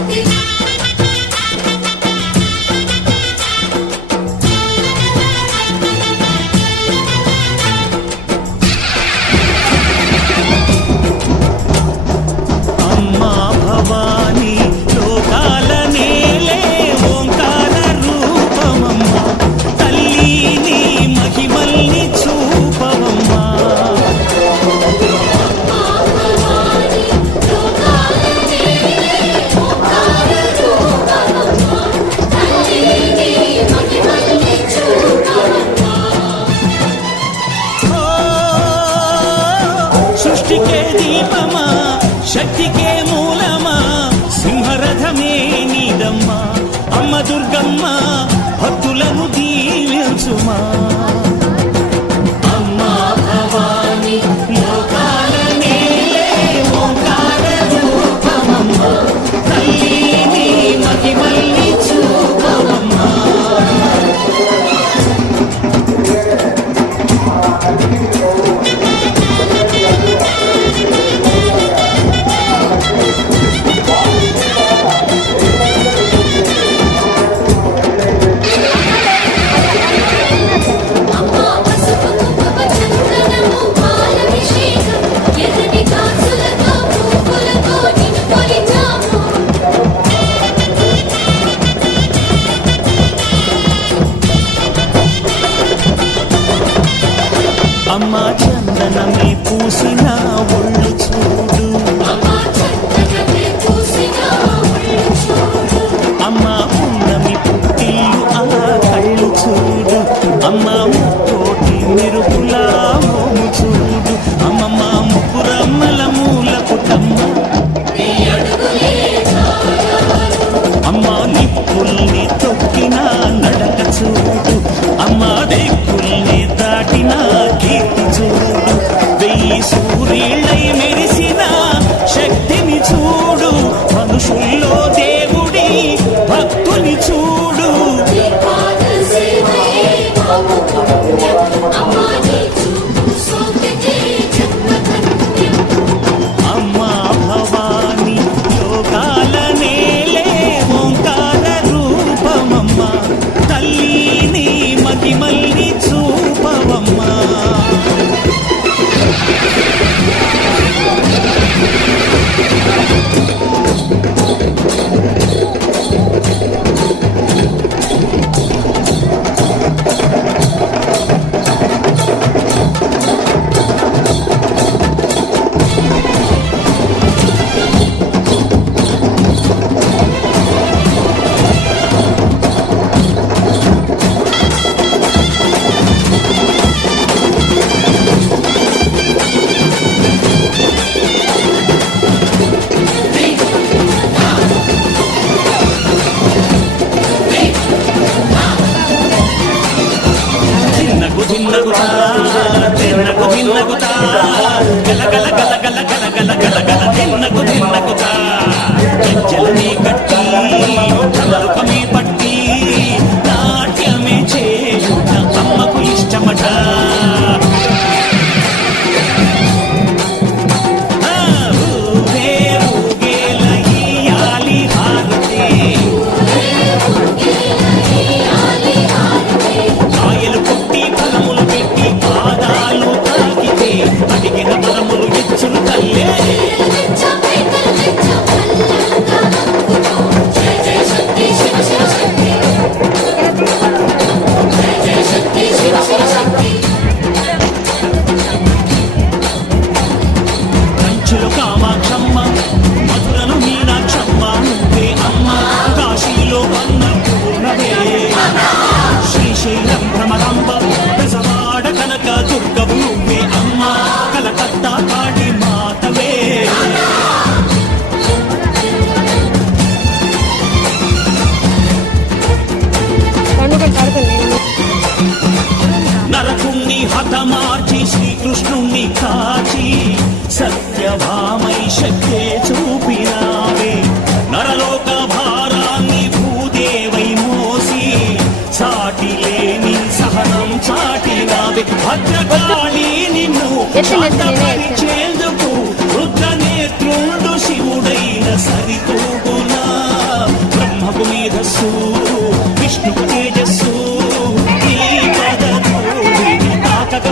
Happy night. 是那。గల గల గల గల గల గల గల తిన్నకు తిన్నకుగా గజ్జలని కట్టి కామాక్షమ్మ. మధురను మీనాక్షమ్మ. నువ్వే అమ్మ. కాశీలో అన్న పూర్ణవే. శ్రీశైలం భ్రమరాంబ. దశవాడ కనక దుర్గవు నువ్వే అమ్మ. కలకత్తా కాళీ మాతవే. నరకుణ్ణి హతమార్చి శ్రీకృష్ణుణ్ణి కాచి. సత్యభామై శక్తే చూపినావే నరలోక భారాన్ని భూదేవై మోసి చాటి లేని సహనం చాటినావే. భద్రకాళి నిన్ను చేందుకు రుద్ర నేత్రుడు శివుడైన సరితూగునా. బ్రహ్మకు మేధస్సు విష్ణుకు తేజస్సు ఈ పద తాకక